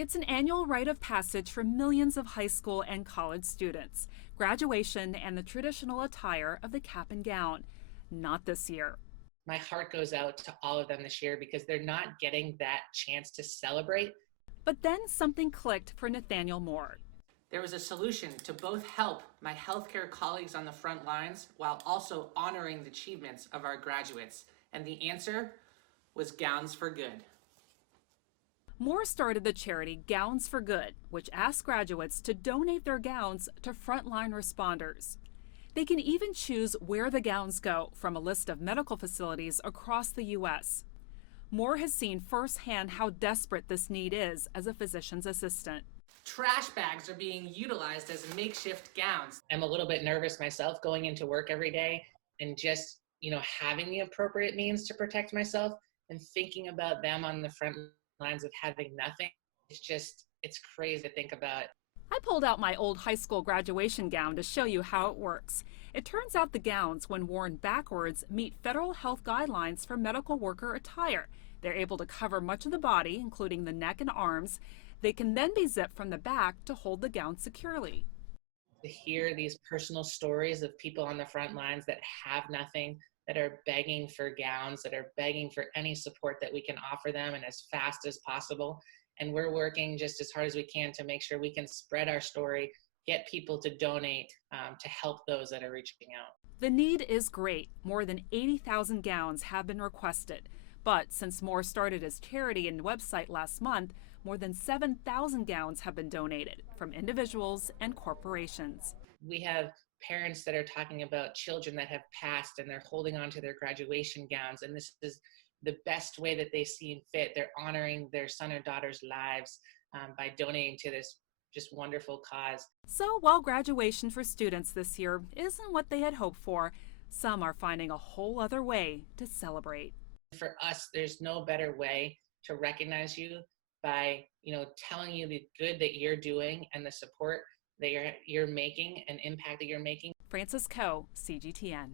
It's an annual rite of passage for millions of high school and college students. Graduation and the traditional attire of the cap and gown. Not this year. My heart goes out to all of them this year because they're not getting that chance to celebrate. But then something clicked for Nathaniel Moore. There was a solution to both help my healthcare colleagues on the front lines while also honoring the achievements of our graduates. And the answer was Gowns for Good. Moore started the charity Gowns for Good, which asks graduates to donate their gowns to frontline responders. They can even choose where the gowns go from a list of medical facilities across the U.S. Moore has seen firsthand how desperate this need is as a physician's assistant. Trash bags are being utilized as makeshift gowns. I'm a little bit nervous myself going into work every day and just, having the appropriate means to protect myself and thinking about them on the front lines of having nothing. It's crazy to think about. I pulled out my old high school graduation gown to show you how it works. It turns out the gowns, when worn backwards, meet federal health guidelines for medical worker attire. They're able to cover much of the body, including the neck and arms. They can then be zipped from the back to hold the gown securely. To hear these personal stories of people on the front lines that have nothing, that are begging for gowns, that are begging for any support that we can offer them and as fast as possible. And we're working just as hard as we can to make sure we can spread our story, get people to donate to help those that are reaching out. The need is great. More than 80,000 gowns have been requested. But since Moore started his charity and website last month, more than 7,000 gowns have been donated from individuals and corporations. We have parents that are talking about children that have passed and they're holding on to their graduation gowns. And this is the best way that they see fit. They're honoring their son or daughter's lives by donating to this just wonderful cause. So while graduation for students this year isn't what they had hoped for, some are finding a whole other way to celebrate. For us, there's no better way to recognize you by, telling you the good that you're doing and the support that you're making and impact that you're making. Frances Coe, CGTN.